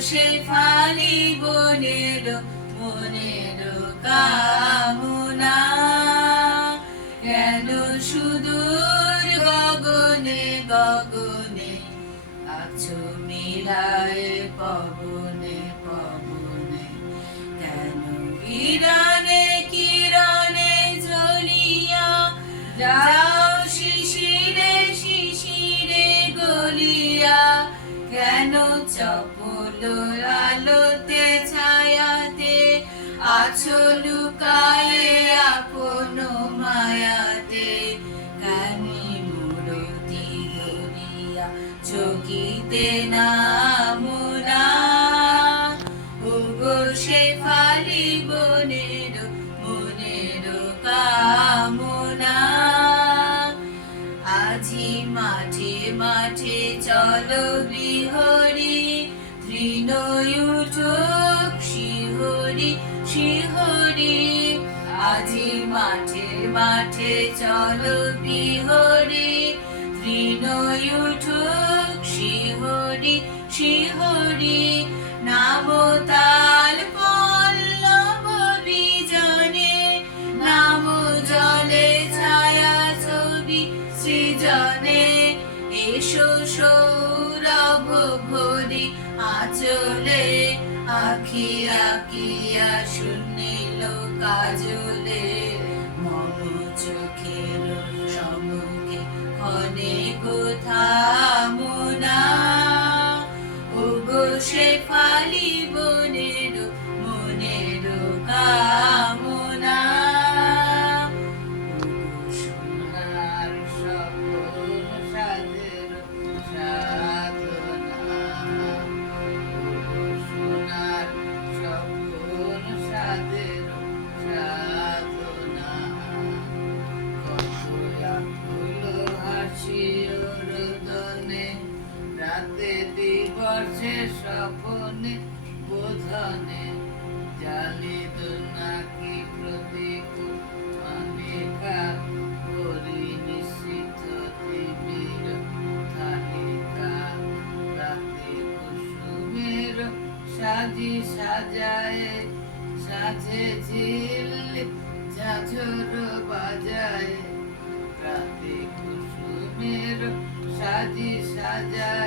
সে ফালি বনের মনের কামনা। কেন সুদূর গগনে গগনে আছো মিলায় পবনে পবনে? কেন কিরণে কিরণে জ্বলিয়া যাও শিশিরে শিশিরে গলিয়া? কেন চপল আলোতে ছায়াতে আছো, লুকায়ে আপন মায়াতে। কানি মূরতি ধরিয়া চকিতে নামুনা। ওগো, সে ফালি বনের মনের কামনা। আজি মাঠে মাঠে চলো বিহরি তৃণয়ুটুক শিহরি শিহরি। আজি মাঠে মাঠে চলো বিহরি। তৃণয়ুটুক শিহরি শিহরি। নামতাল পল্লব বিজনে, নাম জলে ছায়া ছবি সৃজনে। এসো ভরি আচলে আখি আকিয়া শুনিল কাজলে। স্বপনে, বোধনে জালিত নাকি প্রতীক অনেকা করি নিশ্চিত তিমির রাতে কুসুমের সাজি সাজায় সাজে ঝিল ঝাঝর বাজায় রাতে কুসুমের সাজি সাজায়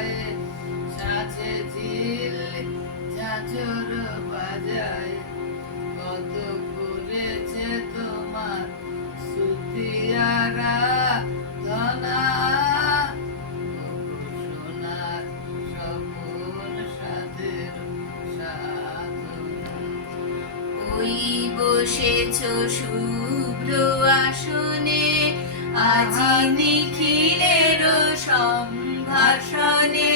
বসেছ শুভ্র আসনে আজি নিখিলের সম্ভাষণে।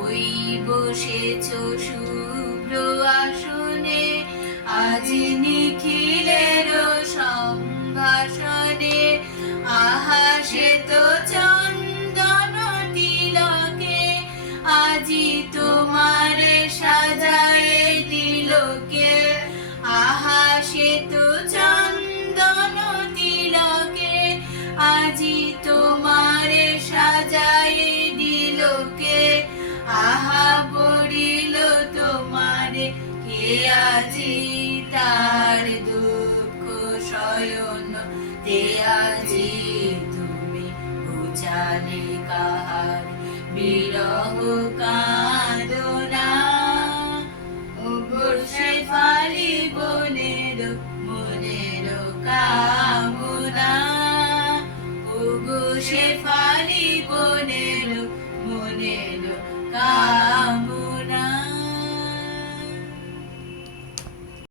ওই বসেছ শুভ্র আসনে আজি নিখিলের তেয়াজি তার দুঃখ শয়ন তেয়াজি তুমি উচালে কাহার বিরহ কাঁদনা। সে ফালি বনের, মনের কামনা। সে ফালি বনের, মনের কামনা।